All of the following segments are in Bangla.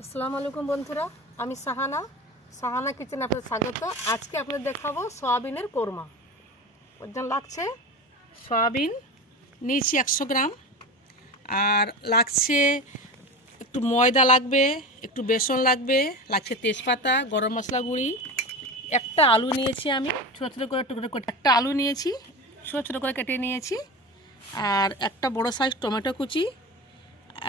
আসসালামু আলাইকুম বন্ধুরা, আমি সাহানা কিচেনে আপনাদের স্বাগত। আজকে আপনাদের দেখাবো সয়াবিনের কোরমা। ওর জন্য লাগছে সয়াবিন নিয়েছি 100 গ্রাম, আর লাগছে একটু ময়দা লাগবে, একটু বেসন লাগছে তেজপাতা, গরম মশলা গুঁড়ি, একটা আলু নিয়েছি আমি ছোটো ছোটো করে টুকরো করে, একটা আলু নিয়েছি ছোটো ছোটো করে কেটে নিয়েছি, আর একটা বড় সাইজ টমেটো কুচি,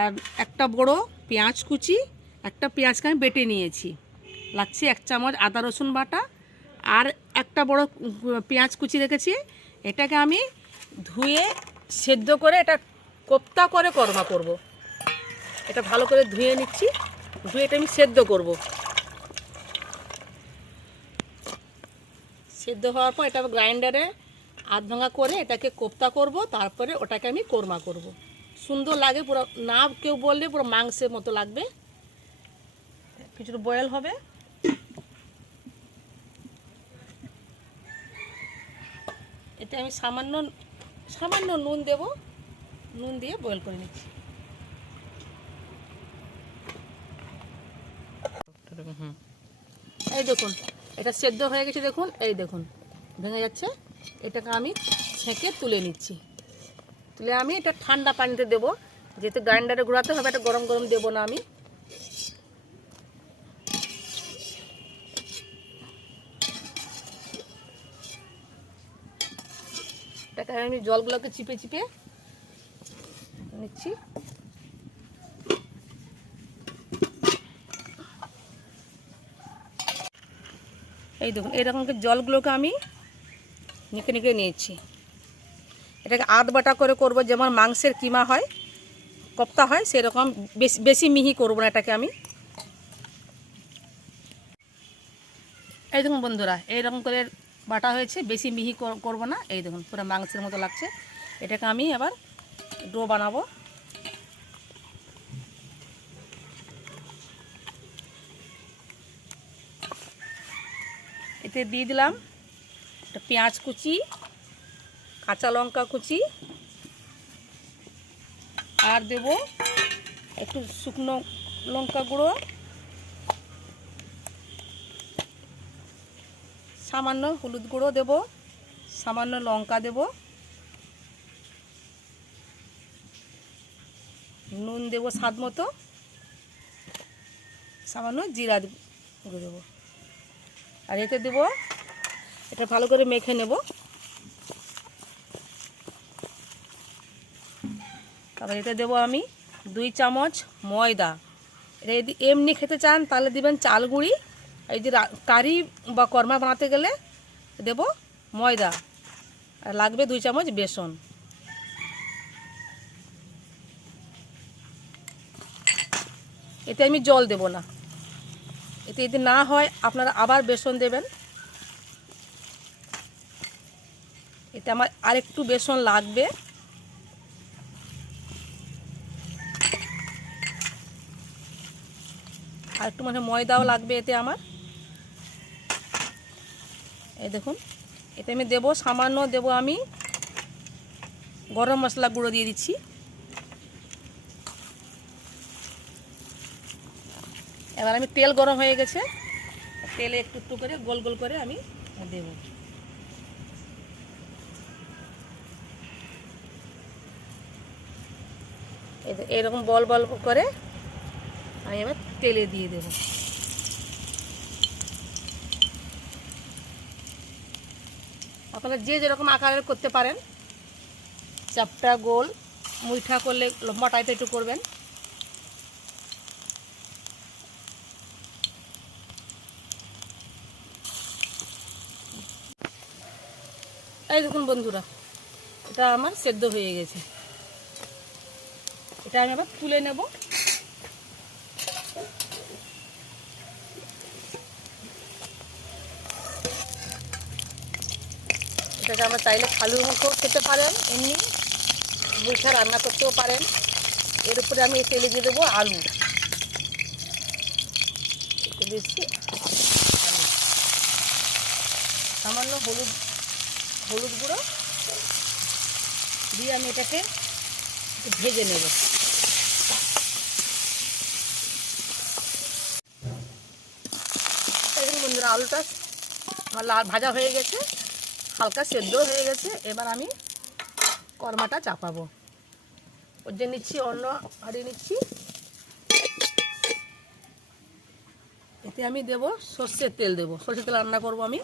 আর একটা বড় পেঁয়াজ কুচি, একটা পেঁয়াজকে আমি বেটে নিয়েছি। লাগছে 1 চামচ আদা রসুন বাটা, আর একটা বড় পেঁয়াজ কুচি রেখেছি। এটাকে আমি ধুয়ে সেদ্ধ করে এটা কোপ্তা করে কোরমা করব। এটা ভালো করে ধুয়ে নিচ্ছি, ধুয়ে এটা আমি সেদ্ধ করব। সেদ্ধ হওয়ার পর এটা গ্রাইন্ডারে আধ ভাঙা করে এটাকে কোপ্তা করব, তারপরে ওটাকে আমি কোরমা করব। সুন্দর লাগে, পুরো না কেউ বললে পুরো মাংসের মতো লাগবে। কিছুটা বয়েল হবে, এতে আমি সামান্য নুন দেব, নুন দিয়ে বয়েল করে নিচ্ছি। এই দেখুন এটা সেদ্ধ হয়ে গেছে, দেখুন এই দেখুন ভেঙে যাচ্ছে। এটাকে আমি ছেঁকে তুলে নিচ্ছি। তুলে আমি এটা ঠান্ডা পানিতে দেবো, যেহেতু গ্রাইন্ডারে ঘোরাতে হবে, এটা গরম গরম দেবো না আমি। এটাকে আমি জলগুলোকে চিপে চিপে নিচ্ছি। এই দেখুন এরকম জলগুলোকে আমি নিকে নিকে নিয়েছি। এটাকে আধ বাটা করে করব, যেমন মাংসের কিমা হয়, কোপ্তা হয়, সেরকম বেশি মিহি করব না এটাকে আমি। এই দেখুন বন্ধুরা, এইরকম করে বাটা হয়েছে, বেশি মিহি করব না। এই দেখুন পুরো মাংসের মতো লাগছে। এটাকে আমি এবার ডো বানাবো। এতে দিয়ে দিলাম একটা পেঁয়াজ কুচি, কাঁচা লঙ্কা কুচি, আর দেব একটু শুকনো লঙ্কা গুঁড়ো, সামান্য হলুদ গুঁড়ো দেব, সামান্য লঙ্কা দেব, নুন দেব স্বাদ মতো, সামান্য জিরা গুঁড়ো দেবো, আর এতে দেব, এটা ভালো করে মেখে নেব। তারপর এতে দেবো আমি 2 চামচ ময়দা। এটা যদি এমনি খেতে চান তাহলে দিবেন চাল গুঁড়ি, আর যদি কারি বা কর্মা বানাতে গেলে দেব ময়দা, আর লাগবে 2 চামচ বেসন। এতে আমি জল দেব না, এতে যদি না হয় আপনারা আবার বেসন দেবেন। এতে আমার আরেকটু বেসন লাগবে। আর একটু মানে ময়দাও লাগবে এতে আমার। এই দেখুন এতে আমি দেব, সামান্য দেব আমি গরম মশলা গুঁড়ো দিয়ে দিচ্ছি। এবার আমি তেল গরম হয়ে গেছে, তেলে একটু একটু করে গোল গোল করে আমি দেব। এরকম বল বল করে আমি এবার তেলে দিয়ে দেব। আপনারা যে যেরকম আকারের করতে পারেন, চাপটা গোল, মুঠা করলে লম্বা টাইপের একটু করবেন। এই দেখুন বন্ধুরা, এটা আমার সেদ্ধ হয়ে গেছে। এটা আমি আবার তুলে নেব। এটাকে আমরা চাইলে আলুর মুখও খেতে পারেন, এমনি মুঠা রান্না করতেও পারেন। এর উপরে আমি তেলে দিয়ে দেবো আলু, বেশি আলু, সামান্য হলুদ গুঁড়ো দিয়ে আমি এটাকে ভেজে নেব। এখানে আলুটা আমার লাল ভাজা হয়ে গেছে, হালকা সেদ্ধ হয়ে গেছে। এবার আমি কর্মাটা চাপাবো। ওর যে নিচ্ছি, অন্য হাঁড়ি নিচ্ছি। এতে আমি দেব সর্ষের তেল, দেবো সর্ষের তেল রান্না করব আমি।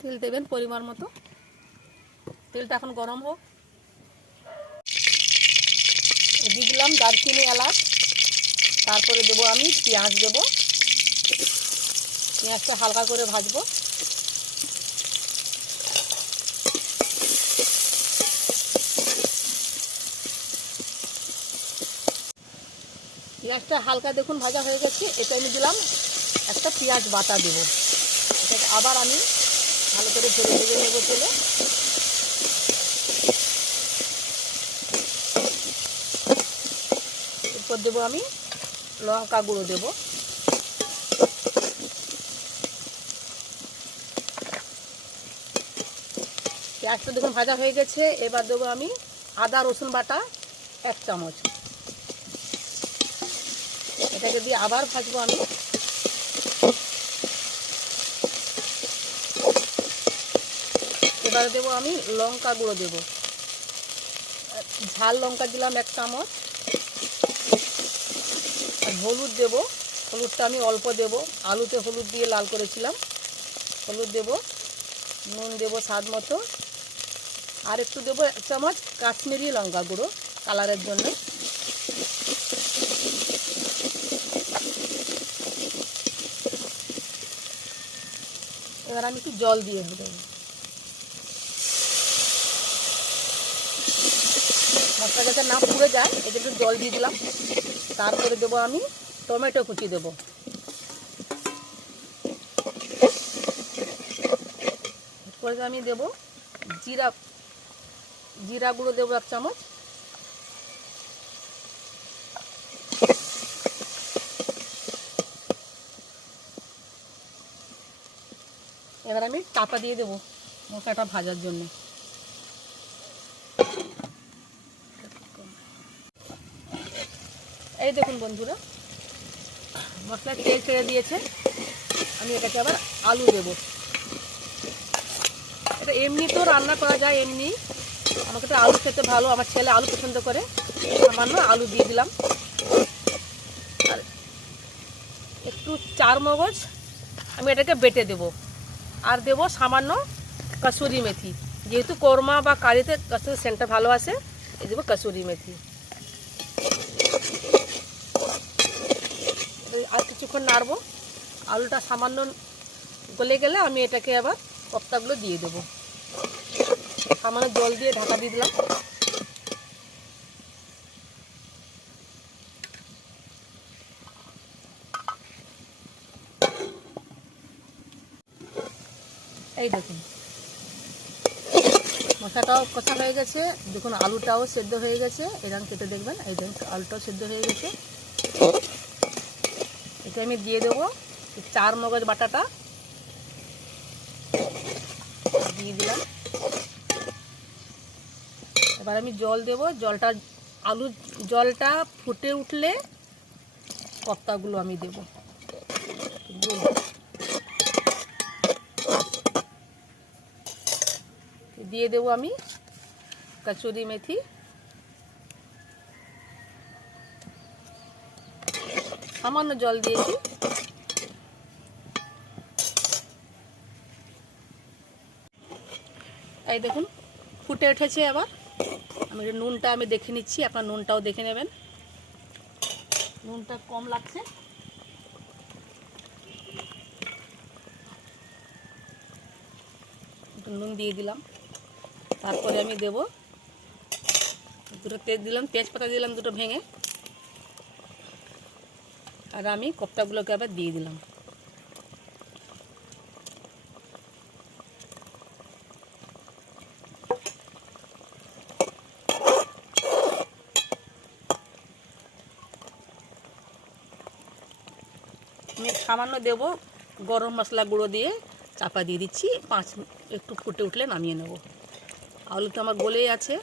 তেল দেবেন পরিমাণ মতো। তেলটা এখন গরম হোক। দিয়ে দিলাম দারচিনি, এলাচ। তারপরে দেবো আমি পেঁয়াজ, দেবো। পেঁয়াজটা হালকা করে ভাজবো। পেঁয়াজটা হালকা দেখুন ভাজা হয়ে গেছে। এটা আমি দিলাম একটা পেঁয়াজ বাটা, দেবো। এটাকে আবার আমি ভালো করে ভেজে নেবো তেলে। এরপর দেবো আমি লঙ্কা গুঁড়ো, দেবো। পেঁয়াজটা দেখুন ভাজা হয়ে গেছে। এবার দেবো আমি আদা রসুন বাটা 1 চামচ। এটাকে দিয়ে আবার ভাজবো আমি। এবার দেবো আমি লঙ্কা গুঁড়ো, দেবো। ঝাল লঙ্কা দিলাম 1 চামচ। আর হলুদ দেবো। হলুদটা আমি অল্প দেবো, আলুতে হলুদ দিয়ে লাল করেছিলাম। হলুদ দেবো। নুন দেবো স্বাদ মতো। আর একটু দেবো 1 চামচ কাশ্মীরি লঙ্কা গুঁড়ো, কালারের জন্য। এবার আমি একটু জল দিয়ে দেবো। মশলা যাতে না পুড়ে যায়, এটা একটু জল দিয়ে দিলাম। তারপরে দেবো আমি টমেটো কুচি, দেবো। এরপরে আমি দেবো জিরা গুঁড়ো, দেবো 1 চামচ। এবার আমি চাপা দিয়ে দেবো মশলাটা ভাজার জন্য। এই দেখুন বন্ধুরা, মশলা তেল ছেড়ে দিয়েছে। আমি এটাকে আবার আলু দেবো। এটা এমনি তো রান্না করা যায়, এমনি। আমাকে তো আলু খেতে ভালো, আমার ছেলে আলু পছন্দ করে। সামান্য আলু দিয়ে দিলাম। আর একটু 4 মগজ আমি এটাকে বেটে দেবো। আর দেবো সামান্য কসুরি মেথি। যেহেতু কোরমা বা কারিতে কসুরি সেন্টটা ভালো আসে, এই দেবো কসুরি মেথি। আর কিছুক্ষণ নাড়বো। আলুটা সামান্য গলে গেলে আমি এটাকে আবার কোপ্তাগুলো দিয়ে দেবো। সামান্য জল দিয়ে ঢাকা দিয়ে দিলাম। এই দেখুন মশলাটাও কষা হয়ে গেছে। দেখুন আলুটাও সেদ্ধ হয়ে গেছে। এরকম কেটে দেখবেন, এই দেখুন আলুটাও সেদ্ধ হয়ে গেছে। এটা আমি দিয়ে দেবো 4 মগজ বাটাটা, দিয়ে দিলাম। এবার আমি জল দেবো। জলটা ফুটে উঠলে কোপ্তাগুলো আমি দেবো। দিয়ে দেবো আমি কসুরি মেথি। সামান্য জল দিয়েছি। এই দেখুন ফুটে উঠেছে। এবার নুনটা আমি দেখে নিচ্ছি, আপনার নুনটাও দেখে নেবেন। নুনটা কম লাগছে। নুন দিয়ে দিলাম। তারপরে আমি দেবো দুটো তেজপাতা দিলাম 2টো ভেঙে। আর আমি কোপ্তাগুলোকে আবার দিয়ে দিলাম। আমি সামান্য দেবো গরম মশলা গুঁড়ো দিয়ে চাপা দিয়ে দিচ্ছি। একটু ফুটে উঠলে নামিয়ে নেব। আলু তো আমার গলেই আছে।